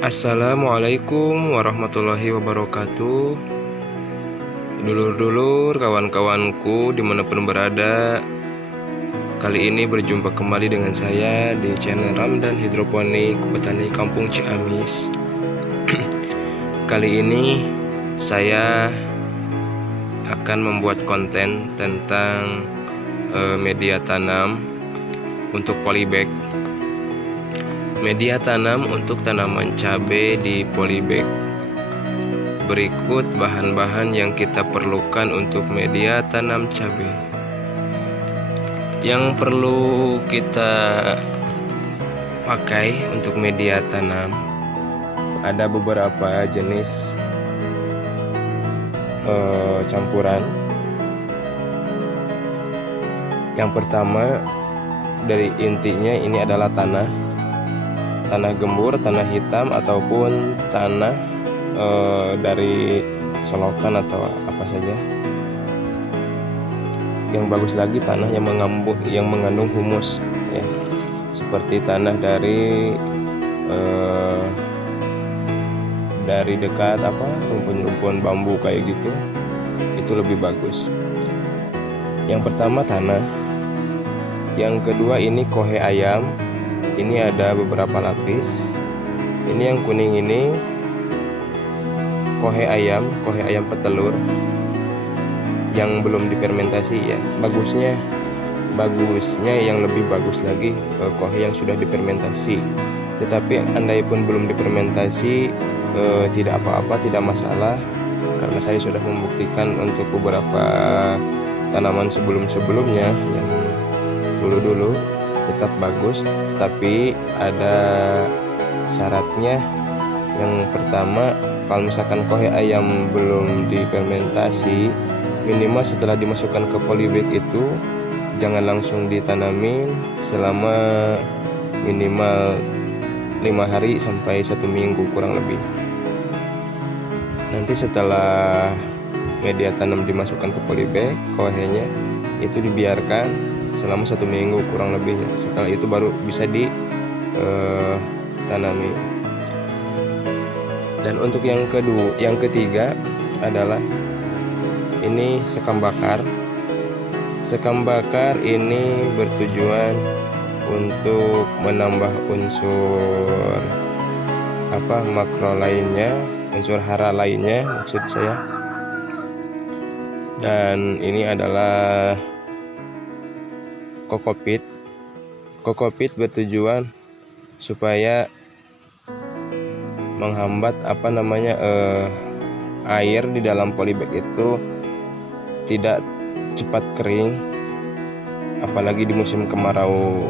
Assalamualaikum warahmatullahi wabarakatuh. Dulur-dulur, kawan-kawanku dimanapun berada, kali ini berjumpa kembali dengan saya di channel Ramdan Hidroponik Petani Kampung Ciamis. Kali ini saya akan membuat konten tentang media tanam untuk polybag. Media tanam untuk tanaman cabai di polybag. Berikut bahan-bahan yang kita perlukan untuk media tanam cabai. Yang perlu kita pakai untuk media tanam ada beberapa jenis campuran. Yang pertama, dari intinya ini adalah tanah gembur, tanah hitam, ataupun tanah dari selokan atau apa saja. Yang bagus lagi tanah yang mengandung humus, ya, seperti tanah dari dekat rumpun-rumpun bambu kayak gitu, itu lebih bagus. Yang pertama tanah, yang kedua ini kohe ayam. Ini ada beberapa lapis. Ini yang kuning ini kohe ayam petelur yang belum difermentasi, ya. Bagusnya yang lebih bagus lagi kohe yang sudah difermentasi. Tetapi andai pun belum difermentasi, tidak apa-apa, tidak masalah, karena saya sudah membuktikan untuk beberapa tanaman sebelumnya yang dulu tetap bagus. Tapi ada syaratnya. Yang pertama, kalau misalkan kohe ayam belum difermentasi, minimal setelah dimasukkan ke polybag itu jangan langsung ditanamin selama minimal 5 hari sampai 1 minggu kurang lebih. Nanti setelah media tanam dimasukkan ke polybag, kohenya itu dibiarkan selama 1 minggu kurang lebih. Setelah itu baru bisa ditanami. Dan untuk yang ketiga adalah ini sekam bakar. Sekam bakar ini bertujuan untuk menambah unsur makro lainnya, unsur hara lainnya maksud saya. Dan ini adalah kokopit. Kokopit bertujuan supaya menghambat air di dalam polybag itu tidak cepat kering, apalagi di musim kemarau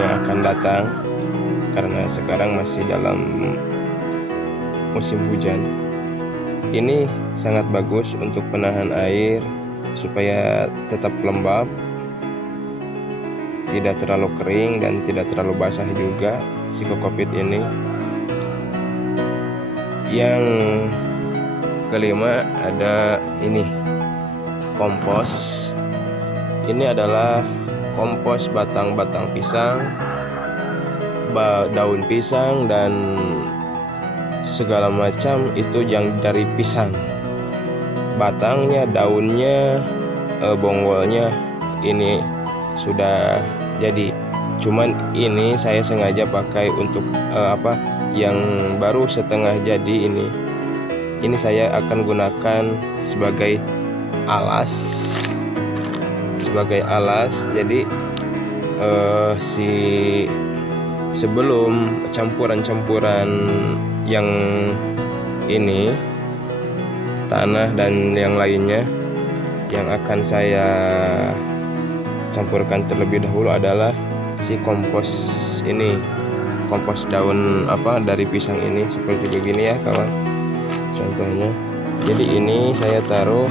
yang akan datang, karena sekarang masih dalam musim hujan. Ini sangat bagus untuk penahan air supaya tetap lembab, tidak terlalu kering dan tidak terlalu basah juga si kokopit ini. Yang kelima ada ini kompos. Ini adalah kompos batang-batang pisang, daun pisang, dan segala macam itu yang dari pisang. Batangnya, daunnya, bonggolnya ini sudah jadi. Cuman ini saya sengaja pakai untuk yang baru setengah jadi ini. Ini saya akan gunakan sebagai alas. Jadi sebelum campuran yang ini, tanah dan yang lainnya, yang akan saya campurkan terlebih dahulu adalah si kompos ini, kompos daun dari pisang ini, seperti begini ya kawan, contohnya. Jadi ini saya taruh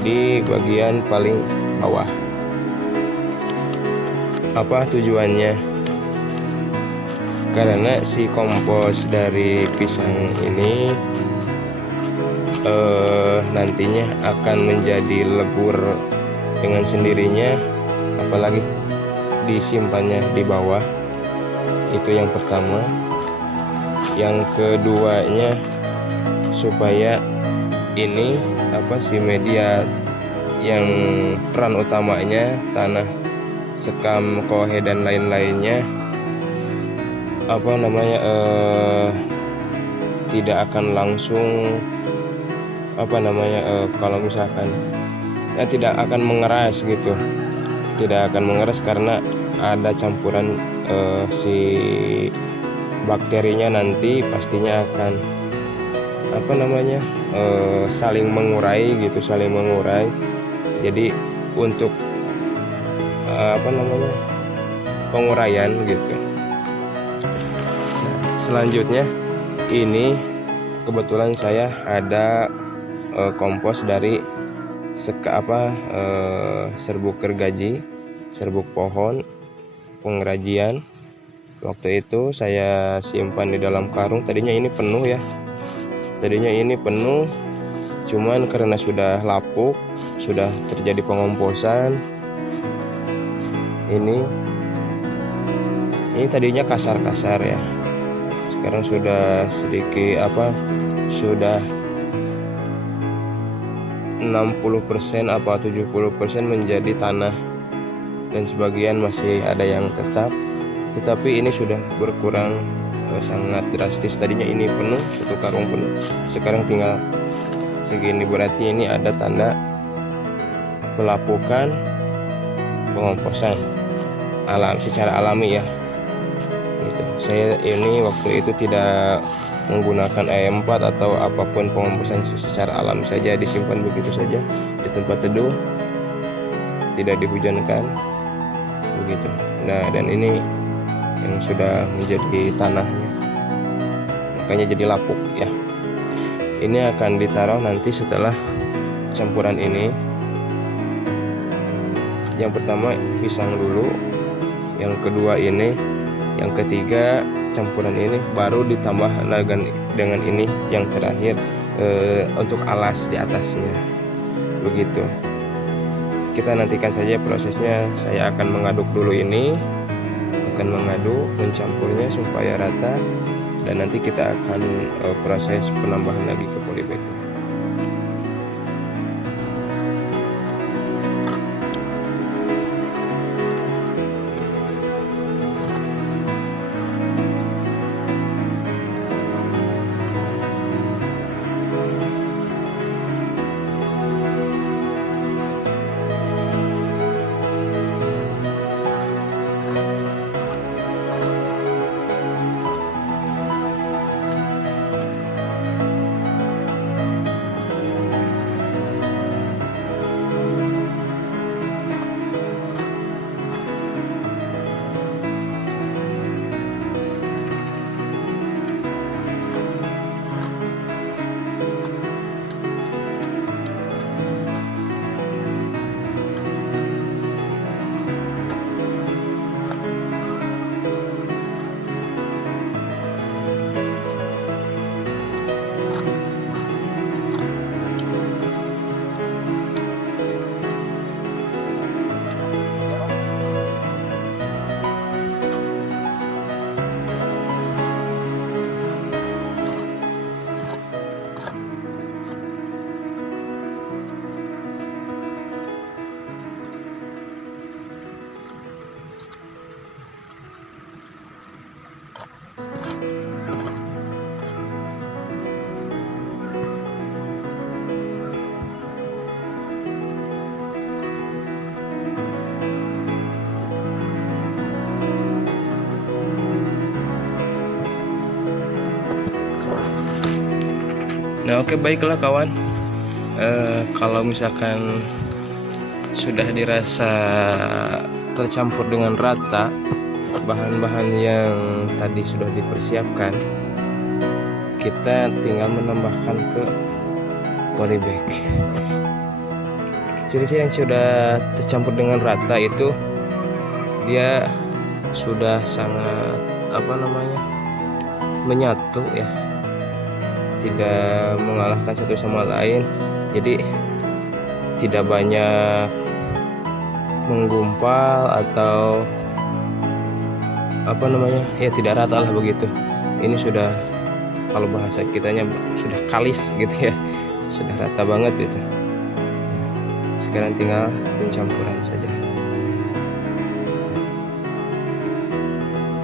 di bagian paling bawah. Apa tujuannya? Karena si kompos dari pisang ini nantinya akan menjadi lebur dengan sendirinya, apalagi disimpannya di bawah. Itu yang pertama. Yang keduanya supaya ini si media yang peran utamanya tanah, sekam, kohe dan lain-lainnya tidak akan langsung kalau misalkan tidak akan mengeras gitu, tidak akan mengeras karena ada campuran si bakterinya, nanti pastinya akan saling mengurai gitu, saling mengurai. Jadi untuk penguraian gitu. Nah, selanjutnya ini kebetulan saya ada kompos dari serbuk gergaji, serbuk pohon pengrajian. Waktu itu saya simpan di dalam karung. Tadinya ini penuh, cuman karena sudah lapuk, sudah terjadi pengomposan. Ini tadinya kasar-kasar ya, sekarang sudah sedikit sudah 60% 70% menjadi tanah, dan sebagian masih ada yang tetap, tetapi ini sudah berkurang sangat drastis. Tadinya ini penuh, satu karung penuh, sekarang tinggal segini. Berarti ini ada tanda pelapukan, pengomposan secara alami ya. Gitu. Saya ini waktu itu tidak menggunakan E4 atau apapun, pengomposan secara alami saja, disimpan begitu saja di tempat teduh, tidak dihujankan begitu. Nah, dan ini yang sudah menjadi tanahnya, makanya jadi lapuk ya. Ini akan ditaruh nanti setelah campuran ini. Yang pertama pisang dulu, yang kedua ini, yang ketiga campuran ini, baru ditambah dengan ini yang terakhir untuk alas di atasnya begitu. Kita nantikan saja prosesnya. Saya akan mengaduk dulu ini, mencampurnya supaya rata, dan nanti kita akan proses penambahan lagi ke polybag. Nah, oke, baiklah kawan. Kalau misalkan sudah dirasa tercampur dengan rata bahan-bahan yang tadi sudah dipersiapkan, kita tinggal menambahkan ke polybag. Ciri-ciri yang sudah tercampur dengan rata itu dia sudah sangat menyatu ya, tidak mengalahkan satu sama lain, jadi tidak banyak menggumpal atau tidak rata lah begitu. Ini sudah kalau bahasa kitanya sudah kalis gitu ya, sudah rata banget itu. Sekarang tinggal pencampuran saja.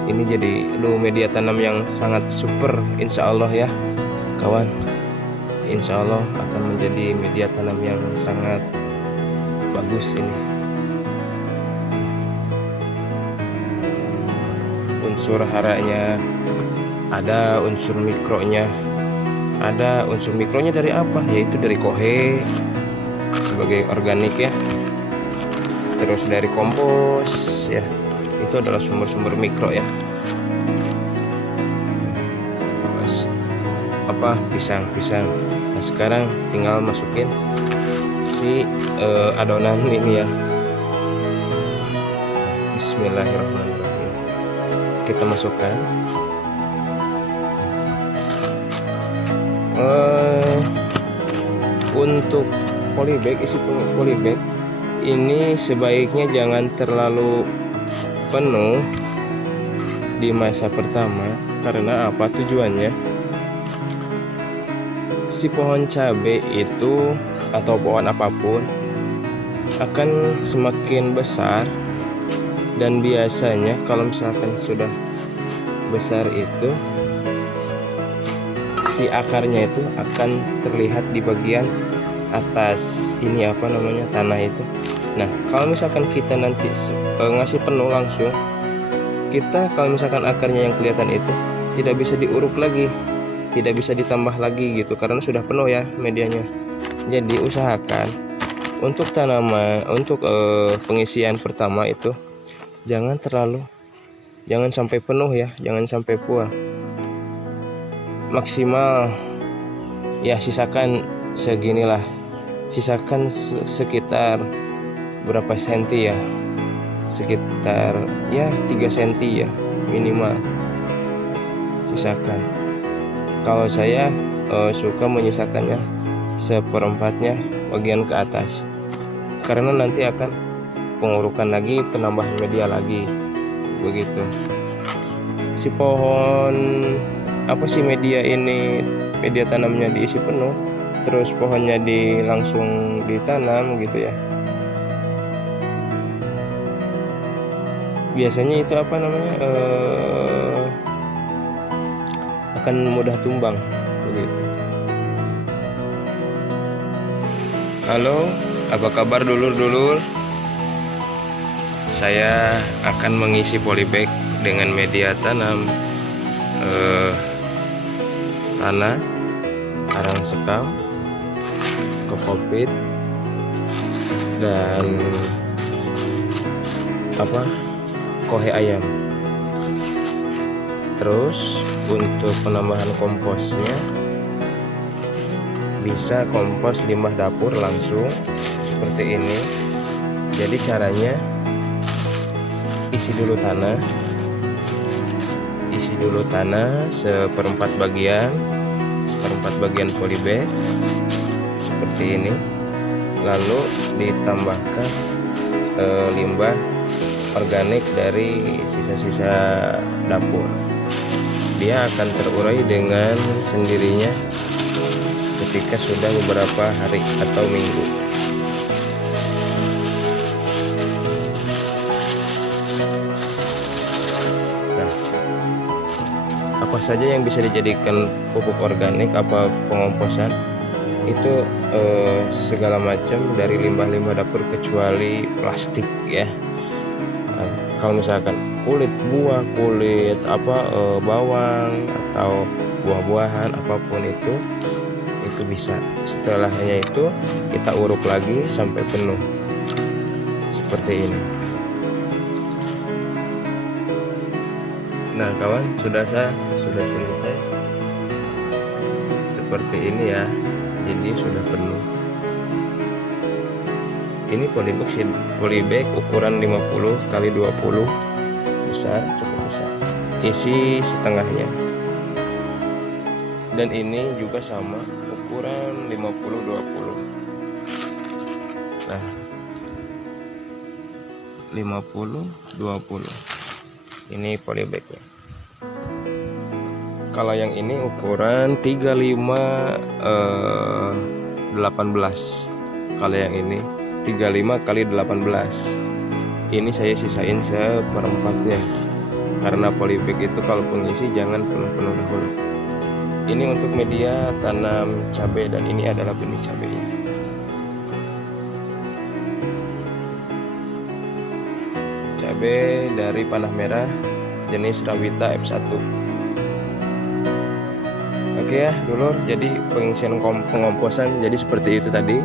Ini jadi media tanam yang sangat super, insya Allah ya kawan. Insya Allah akan menjadi media tanam yang sangat bagus ini. Unsur haranya ada, unsur mikronya ada. Unsur mikronya dari apa? Yaitu dari kohe sebagai organik ya, terus dari kompos ya, itu adalah sumber-sumber mikro ya. Terus pisang. Nah sekarang tinggal masukin si adonan ini ya. Bismillahirrahmanirrahim. Kita masukkan untuk polybag, isi polybag ini sebaiknya jangan terlalu penuh di masa pertama. Karena apa tujuannya? Si pohon cabai itu atau pohon apapun akan semakin besar, dan biasanya kalau misalkan sudah besar itu si akarnya itu akan terlihat di bagian atas ini tanah itu. Nah kalau misalkan kita nanti ngasih penuh langsung, kita kalau misalkan akarnya yang kelihatan itu tidak bisa diuruk lagi, tidak bisa ditambah lagi gitu, karena sudah penuh ya medianya. Jadi usahakan untuk tanaman, untuk pengisian pertama itu jangan sampai penuh ya, jangan sampai full. Maksimal ya sisakan seginilah, sisakan sekitar berapa senti ya, sekitar ya 3 senti ya minimal sisakan. Kalau saya suka menyisakannya 1/4-nya bagian ke atas, karena nanti akan pengurukan lagi, penambahan media lagi begitu. Si pohon media ini, media tanamnya diisi penuh, terus pohonnya langsung ditanam gitu ya. Biasanya itu akan mudah tumbang begitu. Halo, apa kabar dulur-dulur? Saya akan mengisi polybag dengan media tanam tanah, arang sekam, kokopit, dan kohe ayam. Terus untuk penambahan komposnya bisa kompos limbah dapur langsung seperti ini. Jadi caranya isi dulu tanah 1/4 bagian polybag seperti ini, lalu ditambahkan limbah organik dari sisa-sisa dapur. Dia akan terurai dengan sendirinya ketika sudah beberapa hari atau minggu. Nah, apa saja yang bisa dijadikan pupuk organik, pengomposan itu segala macam dari limbah-limbah dapur kecuali plastik ya. Kalau misalkan kulit buah, kulit bawang atau buah-buahan apapun itu bisa. Setelahnya itu kita uruk lagi sampai penuh seperti ini. Nah kawan, sudah selesai seperti ini ya. Jadi sudah penuh. Ini polybag ukuran 50 x 20, besar, cukup besar. Isi setengahnya. Dan ini juga sama, ukuran 50-20. Nah, 50-20. Ini polybagnya. Kalau yang ini ukuran 35 kalau yang ini 35 kali 18. Ini saya sisain seperempatnya, karena polybag itu kalau pengisi jangan penuh-penuh dahulu. Ini untuk media tanam cabai dan ini adalah benih cabainya. Cabai dari panah merah jenis Rawita F1. Oke ya dulur, jadi pengisian pengomposan jadi seperti itu tadi.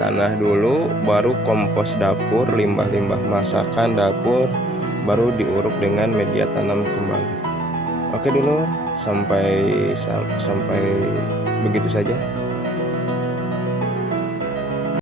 Tanah dulu, baru kompos dapur, limbah-limbah masakan dapur, baru diuruk dengan media tanam kembali. Oke dulur, sampai begitu saja.